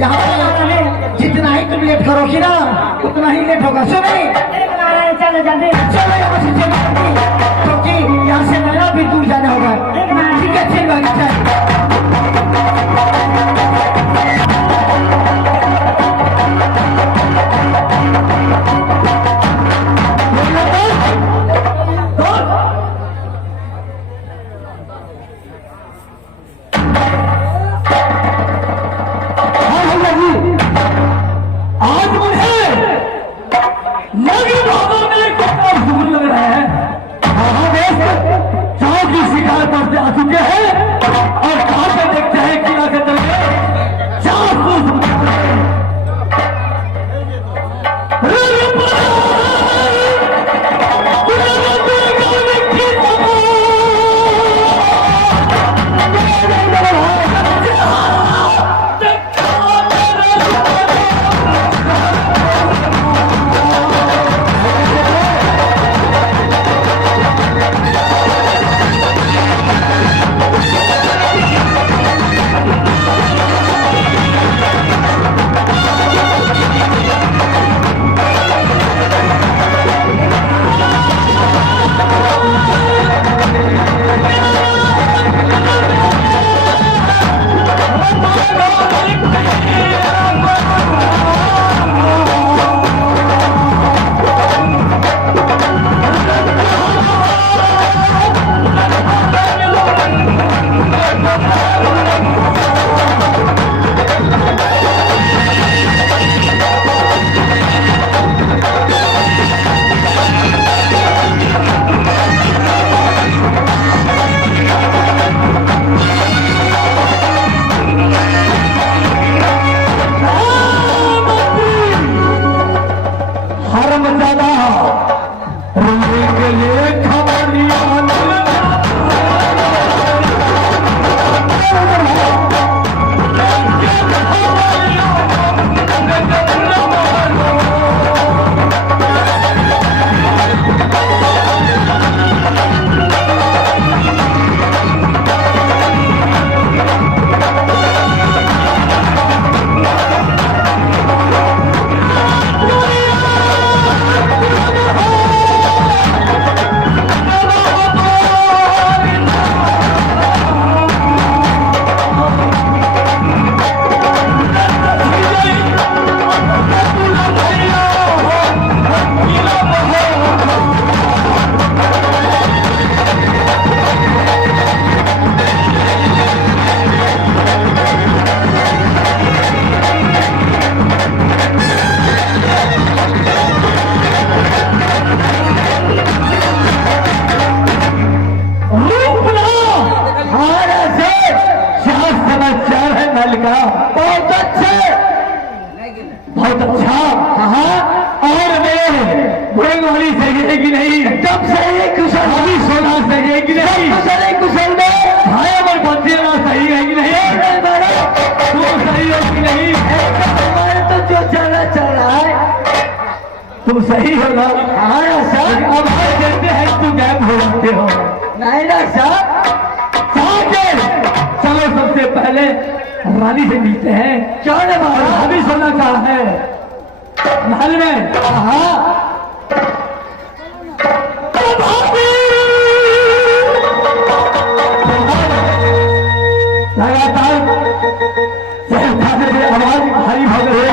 यहाँ पे जितना ही तुम लेट करोगी ना उतना ही लेट होगा। सुनो चलो जल्दी चलो यहाँ से चलो क्योंकि यहाँ से नया भी दूर जाना होगा। ठीक है चल भाई चल। बहुत अच्छा कहा। और मेरे वाली सही है कि नहीं? एकदम सही है कुशल। अभी सोना सही है कि नहीं? कुशल है कुशल में भाई अमर बंदेला सही है कि नहीं? तुम सही हो कि नहीं? हमारे तो जो चल रहा है तुम सही हो ना? हाँ सर। अब हम कहते हैं तुम गायब हो जाते हो। नहीं ना सर। चलो सबसे पहले रानी से मिलते हैं। क्या अभी सोना कहा है महल में? हाँ लगातार आवाज भारी भाग रही है।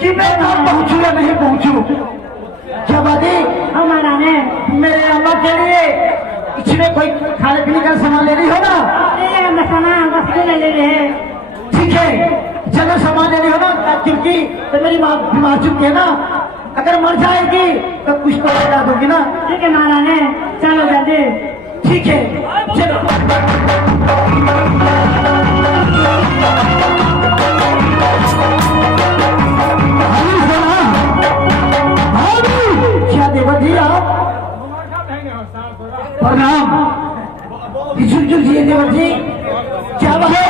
कि मैं घर पहुंचू या नहीं पहुंचू। क्या बात है? हाँ महारानी, मेरे अम्मा के लिए इसमें कोई खाने पीने का सामान ले रही हो ना? मैं सामान वस्तु ले रहे हैं। ठीक है, चलो सामान ले रही हो ना, क्योंकि तो मेरी माँ बीमार चुकी है ना, अगर मर जाएगी तो कुछ तो बता दोगी ना। ठीक है महारानी, चलो जल्दी। ठीक है चलो। क्या देवर जी आप? प्रणाम। झुक झुक जी देवर जी, क्या बात है?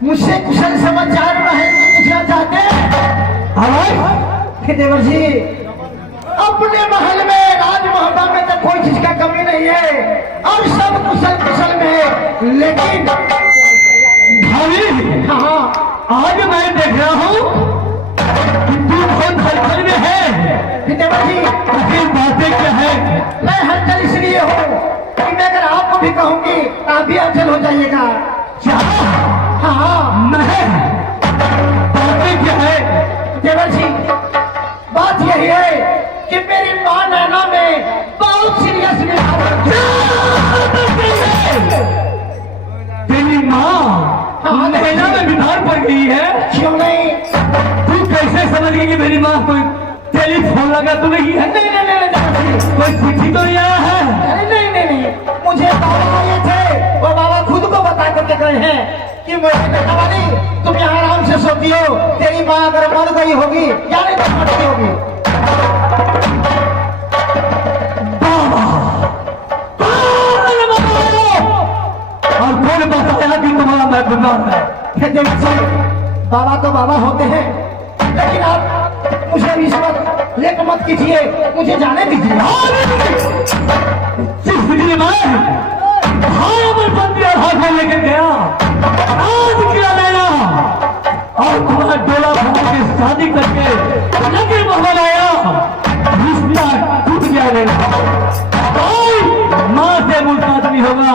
मुझसे कुशल समाचार पूछना चाहते हैं? देवर जी, अपने महल में राजमहल में तो कोई चीज का कमी नहीं है और सब कुशल कुशल में है, लेकिन भाभी हाँ, आज मैं देख रहा हूँ तू बहुत हलचल में है। देवर जी, आखिर बातें क्या है? मैं हलचल इसलिए हूँ कि मैं अगर आपको भी कहूँगी आप भी हलचल हो जाइएगा। क्या? हाँ, नहीं। बातें क्या है? देवर जी, बात यही है कि मेरी माँ नैना में बहुत सीरियस तेरी माँ नैना में बीमार पड़ गई है? क्यों नहीं? तू कैसे समझ गई कि मेरी माँ कोई टेलीफोन लगा तो नहीं है? नहीं नहीं नहीं, कोई चिट्ठी तो नहीं आया है? अरे नहीं नहीं नहीं, मुझे बाबा आए थे, वो बाबा खुद को बता करके गए हैं कि मेरी बेटा वाली तुम यहाँ आराम से सोती हो, तेरी माँ अगर मर गई होगी या नहीं तो मर गई होगी। और कौन बताया कि तुम्हारा मैं बीमार है? बाबा तो बाबा होते हैं, लेकिन आप मुझे रिश्वत लेकर मत कीजिए, मुझे जाने दीजिए। हाथ लेकर गया आज किया लेना और तुम्हारा डोला भर के शादी करके लगे महल आया, रिश्ता टूट गया लेना। माँ से मुलाकात नहीं होगा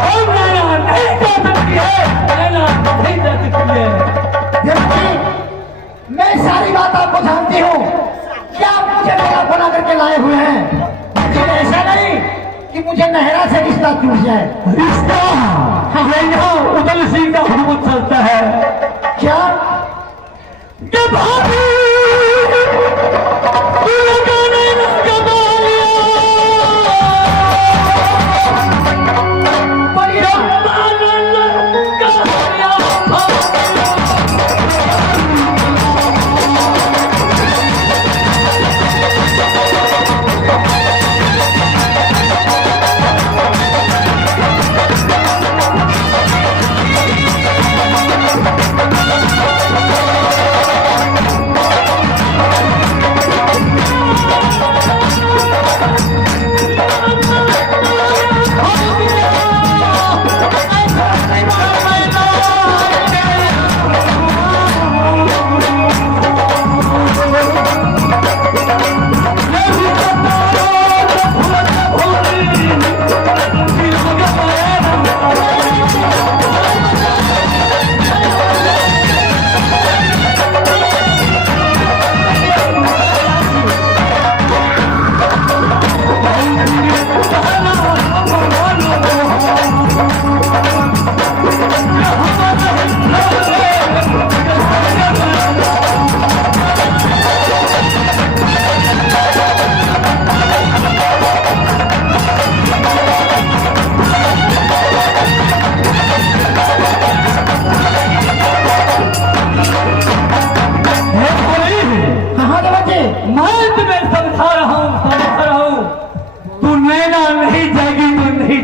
और नैना नहीं जा सकती है, नैना नहीं जा सकती है। मैं सारी बात आपको जानती हूँ कि आप मुझे मेरा बना करके लाए हुए हैं, लेकिन ऐसा नहीं कि मुझे नहरा से रिश्ता टूट जाए। रिश्ता यहाँ उदल सिंह का हुकूमत चलता है। क्या?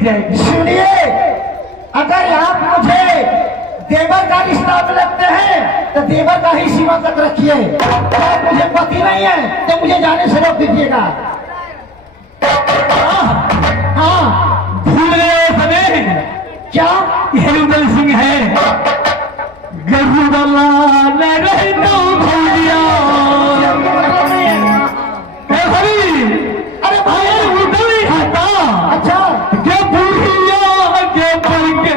जाएगी। सुनिए, अगर आप मुझे देवर का रिश्ता लगते हैं तो देवर का ही सीमा तक रखिए। आप मुझे पति नहीं है तो मुझे जाने से रोक दीजिएगा। हाँ, भूल गए समय क्या यह उदल सिंह है। गरुड़ला न रहे तो भूलिया। अरे भाई उदल ही था। अच्छा, क्या भूलिया क्या बोल के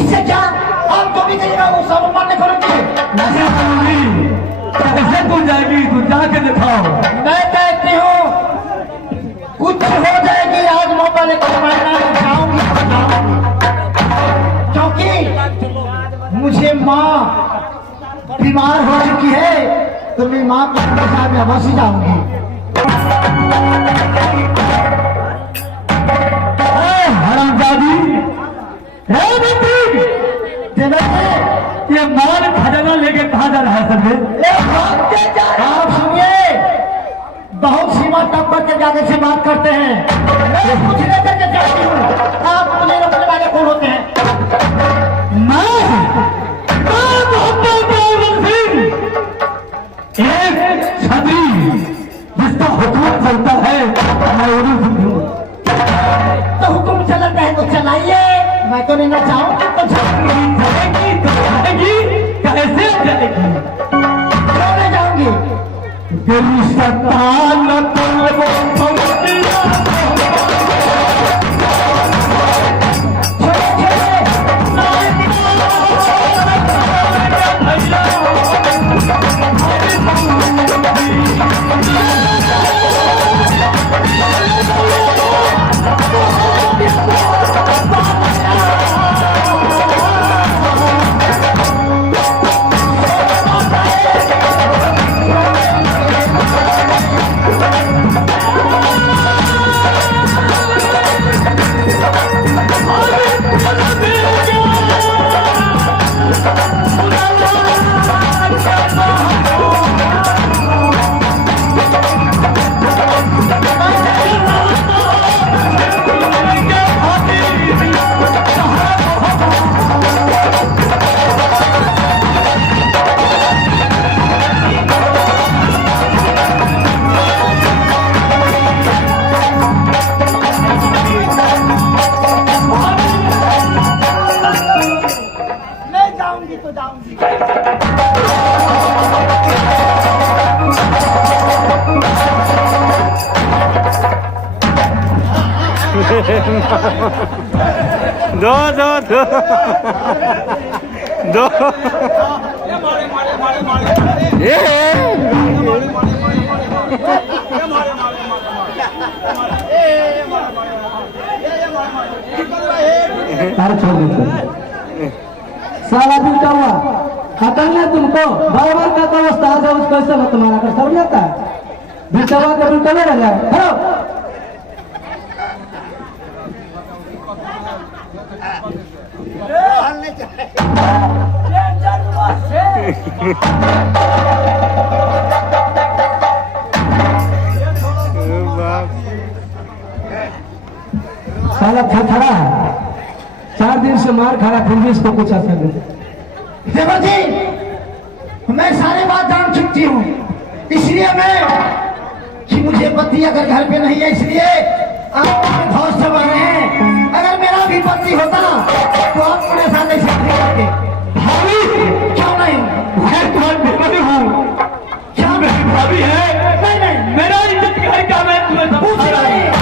इससे क्या आप जो भी करेगा वो सब मान्य करोगे। कैसे तू जाएगी? तू जाके दिखाओ। मैं कहती हूँ कुछ हो जाएगी। आज मौका लेकर मैं जाऊंगी, क्योंकि मुझे माँ बीमार हो चुकी है तो मैं माँ के साथ में अवश्य जाऊंगी। हरामजादी, ये माल खजाना लेके कहा जा रहा है सर? आप सुनिए, बहुत सीमा तक पर के जाके से बात करते हैं। मैं कुछ लेकर के जाती हूँ, आप मुझे रोकने वाले कौन होते हैं? एक छतरी जिसका हुक्म चलता है, मैं उर्दू हूँ। तो हुक्म चलता है तो चलाइए। मैं तो नहीं चाहूंगी तो जाएगी तो जाएगी, कैसे जाएगी? क्यों नहीं जाऊंगी? तेरी सत्ता न दो दो दो दो छोड़ देते साला दिन क्या हुआ? खतरनाक है तुमको बार बार कहता हूँ उस्ताद है उसको ऐसे मत मारा कर। समझ आता है? बिचवा के बिल्कुल रह जाए। खड़ो साला खड़ा है, 4 दिन से मार खा रहा, फिर भी इसको कुछ असर नहीं। देवर जी, मैं सारी बात जान चुकी हूँ, इसलिए मैं कि मुझे पति अगर घर पे नहीं है, इसलिए आप बहुत सब आ रहे हैं। अगर मेरा भी पति होता तो आप मेरे साथ ऐसे नहीं करते। भाभी क्यों नहीं? मैं तुम्हारे देवर हूँ, क्या मेरी भाभी है। नहीं मेरा इज्जत घर का मैं तुम्हें कुछ समझा रहा नहीं। हूँ।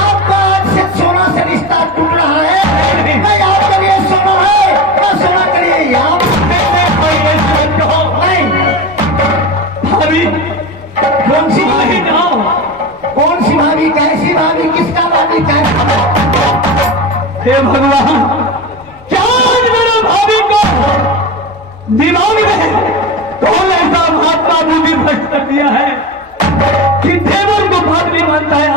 आपका आज से सोना से रिश्ता टूट रहा है। मैं आपके लिए सोना है, मैं सोना के लिए आप नहीं। भाभी कौन सी भाभी? नहीं जाओ। कौन सी भाभी? कैसी भाभी? किसका भाभी? कैसा? हे भगवान, क्या आज मेरे भाभी को दिमाग में कौन ऐसा महात्मा बुद्धि भ्रष्ट कर दिया है कि देवर को भाभी मानता है,